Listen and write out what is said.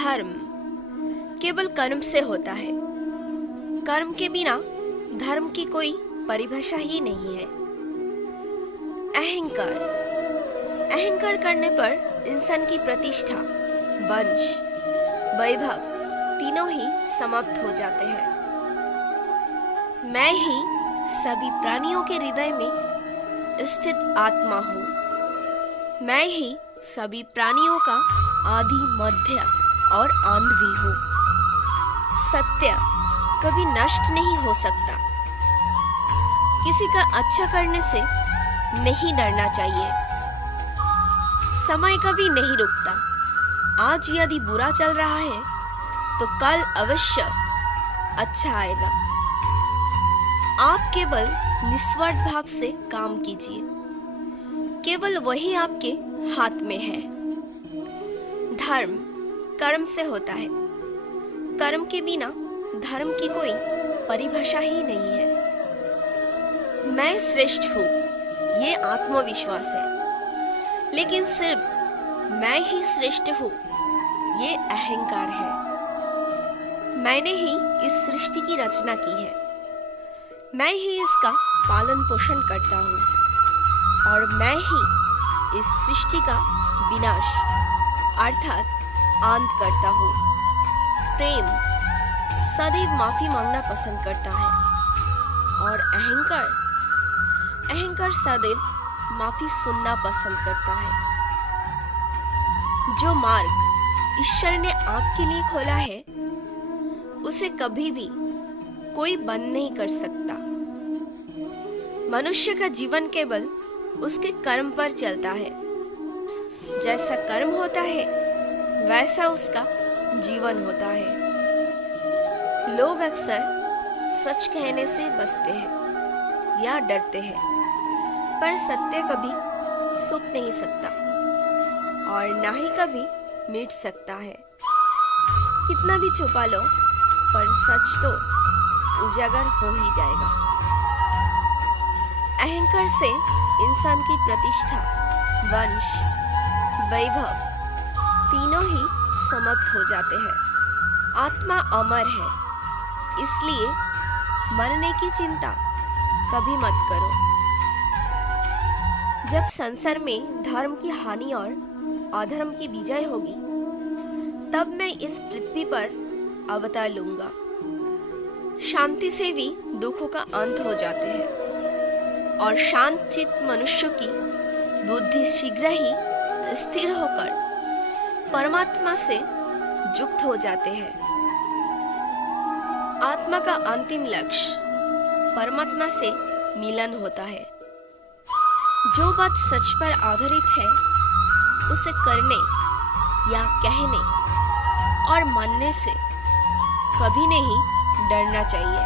धर्म केवल कर्म से होता है। कर्म के बिना धर्म की कोई परिभाषा ही नहीं है। अहंकार करने पर इंसान की प्रतिष्ठा, वंश, वैभव तीनों ही समाप्त हो जाते हैं। मैं ही सभी प्राणियों के हृदय में स्थित आत्मा हूँ। मैं ही सभी प्राणियों का आदि, मध्य और अंत भी हूँ। सत्य कभी नष्ट नहीं हो सकता। किसी का अच्छा करने से नहीं डरना चाहिए। समय कभी नहीं रुकता। आज यदि बुरा चल रहा है तो कल अवश्य अच्छा आएगा। आप केवल निस्वार्थ भाव से काम कीजिए। केवल वही आपके हाथ में है। धर्म कर्म से होता है। कर्म के बिना धर्म की कोई परिभाषा ही नहीं है। मैं श्रेष्ठ हूँ, ये आत्मविश्वास है। लेकिन सिर्फ मैं ही श्रेष्ठ हूँ, ये अहंकार है। मैंने ही इस सृष्टि की रचना की है। मैं ही इसका पालन पोषण करता हूँ और मैं ही इस सृष्टि का विनाश अर्थात अंत करता हूँ। प्रेम सदैव माफी मांगना पसंद करता है और अहंकार सदैव माफी सुनना पसंद करता है। जो मार्ग ईश्वर ने आपके लिए खोला है उसे कभी भी कोई बंद नहीं कर सकता। मनुष्य का जीवन केवल उसके कर्म पर चलता है। जैसा कर्म होता है वैसा उसका जीवन होता है। लोग अक्सर सच कहने से बचते हैं या डरते हैं, पर सत्य कभी छुप नहीं सकता और ना ही कभी मिट सकता है। कितना भी छुपा लो पर सच तो उजागर हो ही जाएगा। अहंकार से इंसान की प्रतिष्ठा, वंश, वैभव तीनों ही समाप्त हो जाते हैं। आत्मा अमर है, इसलिए मरने की चिंता कभी मत करो। जब संसार में धर्म की हानि और अधर्म की विजय होगी तब मैं इस पृथ्वी पर अवतार लूंगा। शांति से भी दुखों का अंत हो जाते हैं और शांत चित्त मनुष्य की बुद्धि शीघ्र ही स्थिर होकर परमात्मा से युक्त हो जाते हैं। आत्मा का अंतिम लक्ष्य परमात्मा से मिलन होता है। जो बात सच पर आधारित है उसे करने या कहने और मानने से कभी नहीं डरना चाहिए।